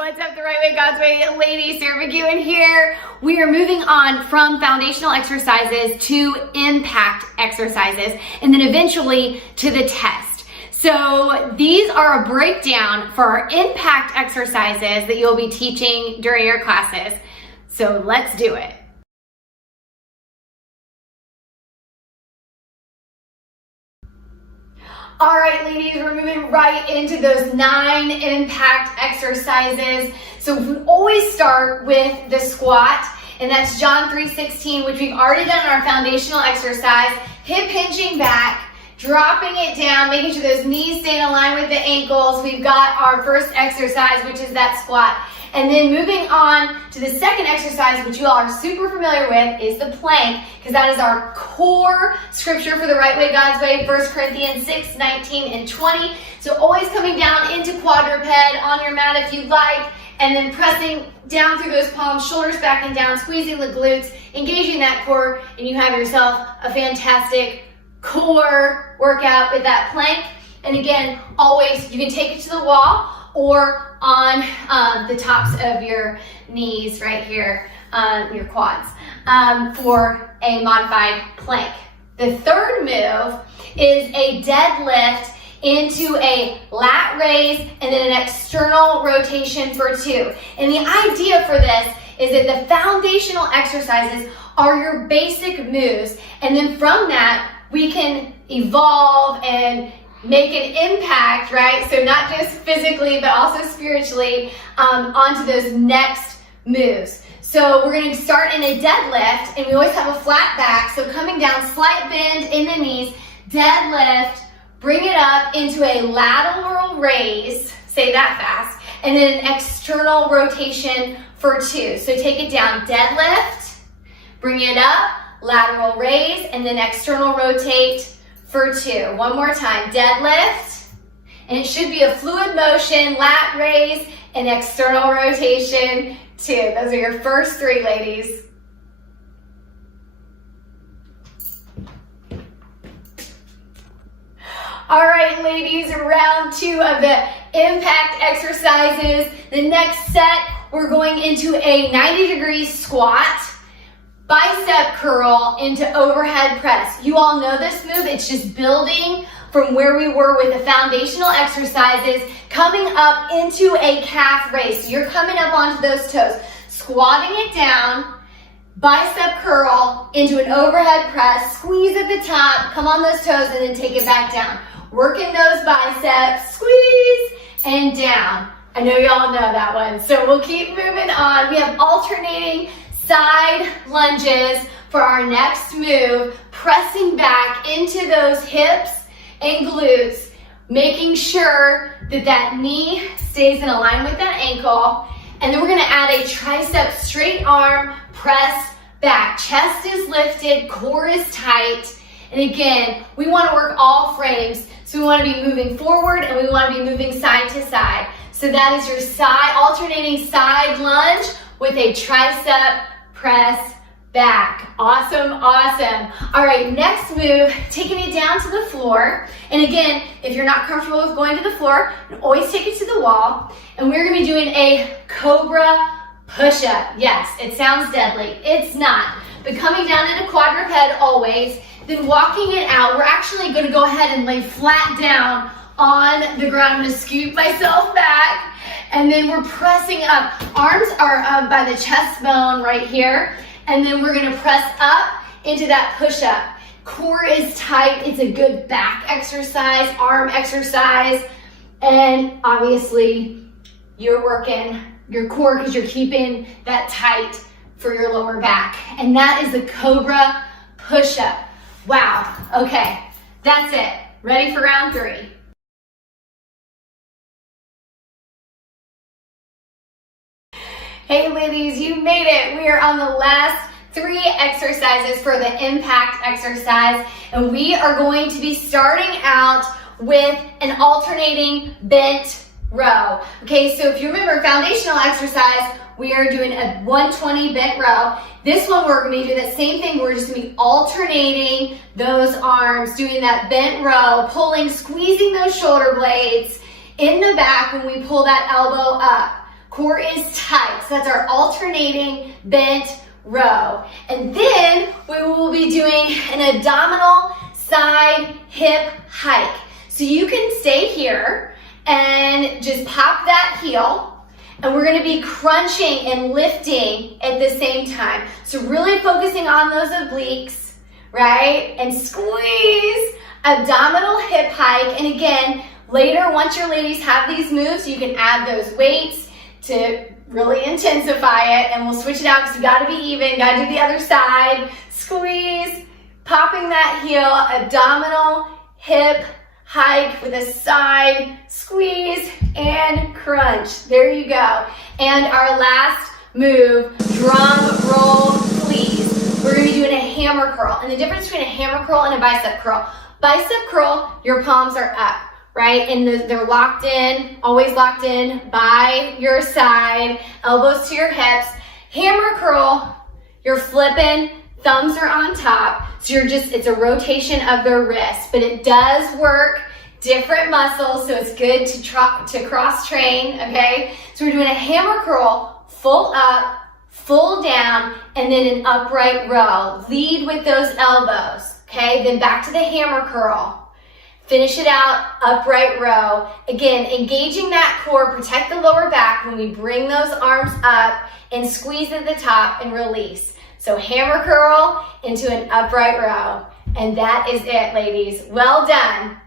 What's up, the Right Way, God's Way ladies? Sarah McEwen here. We are moving on from foundational exercises to impact exercises and then eventually to the test. So these are a breakdown for our impact exercises that you'll be teaching during your classes. So let's do it. All right, ladies, we're moving right into those 9 impact exercises. So we always start with the squat, and that's John 3:16, which we've already done in our foundational exercise. Hip hinging back, dropping it down, making sure those knees stay in line with the ankles. We've got our first exercise, which is that squat. And then moving on to the second exercise, which you all are super familiar with, is the plank, because that is our core scripture for the Right Way, God's Way, 1 Corinthians 6:19 and 20. So always coming down into quadruped on your mat if you'd like, and then pressing down through those palms, shoulders back and down, squeezing the glutes, engaging that core, and you have yourself a fantastic core workout with that plank. And again, always, you can take it to the wall or on the tops of your knees right here, your quads, for a modified plank. The third move is a deadlift into a lat raise and then an external rotation for 2. And the idea for this is that the foundational exercises are your basic moves, and then from that we can evolve and make an impact, right? So not just physically, but also spiritually, onto those next moves. So we're gonna start in a deadlift, and we always have a flat back. So coming down, slight bend in the knees, deadlift, bring it up into a lateral raise, say that fast, and then an external rotation for 2. So take it down, deadlift, bring it up, lateral raise, and then external rotate for 2. One more time, deadlift, and it should be a fluid motion, lat raise, and external rotation 2. Those are your first 3, ladies. All right, ladies, round 2 of the impact exercises. The next set, we're going into a 90-degree squat, bicep curl into overhead press. You all know this move. It's just building from where we were with the foundational exercises, coming up into a calf raise. So you're coming up onto those toes, squatting it down, bicep curl into an overhead press, squeeze at the top, come on those toes, and then take it back down. Working those biceps, squeeze, and down. I know y'all know that one, so we'll keep moving on. We have alternating side lunges for our next move, pressing back into those hips and glutes, making sure that that knee stays in alignment with that ankle. And then we're gonna add a tricep straight arm press back. Chest is lifted, core is tight. And again, we wanna work all frames. So we wanna be moving forward and we wanna be moving side to side. So that is your side, alternating side lunge with a tricep press back. Awesome, awesome. All right, next move, taking it down to the floor. And again, if you're not comfortable with going to the floor, always take it to the wall. And we're gonna be doing a cobra push-up. Yes, it sounds deadly. It's not. But coming down in a quadruped always, then walking it out, we're actually gonna go ahead and lay flat down on the ground. I'm gonna scoot myself back. And then we're pressing up. Arms are by the chest bone right here. And then we're gonna press up into that push-up. Core is tight. It's a good back exercise, arm exercise. And obviously, you're working your core because you're keeping that tight for your lower back. And that is the cobra push-up. Wow, okay, that's it. Ready for round 3. Hey ladies, you made it. We are on the last 3 exercises for the impact exercise, and we are going to be starting out with an alternating bent row. Okay, so if you remember foundational exercise, we are doing a 120 bent row. This one we're going to do that same thing. We're just going to be alternating those arms, doing that bent row, pulling, squeezing those shoulder blades in the back when we pull that elbow up. core is tight. So that's our alternating bent row. And then we will be doing an abdominal side hip hike. So you can stay here and just pop that heel, and we're gonna be crunching and lifting at the same time. So really focusing on those obliques, right? And squeeze, abdominal hip hike. And again, later, once your ladies have these moves, you can add those weights to really intensify it, and we'll switch it out because you gotta be even, gotta do the other side. Squeeze, popping that heel, abdominal hip hike with a side squeeze and crunch. There you go. And our last move, drum roll please. We're gonna be doing a hammer curl. And the difference between a hammer curl and a bicep curl. Bicep curl, your palms are up, right? And they're locked in, always locked in by your side, elbows to your hips. Hammer curl, you're flipping, thumbs are on top. So it's a rotation of the wrist, but it does work different muscles, so it's good to cross train, okay? So we're doing a hammer curl, full up, full down, and then an upright row. Lead with those elbows, okay? Then back to the hammer curl. Finish it out, upright row. Again, engaging that core, protect the lower back when we bring those arms up and squeeze at the top and release. So hammer curl into an upright row. And that is it, ladies. Well done.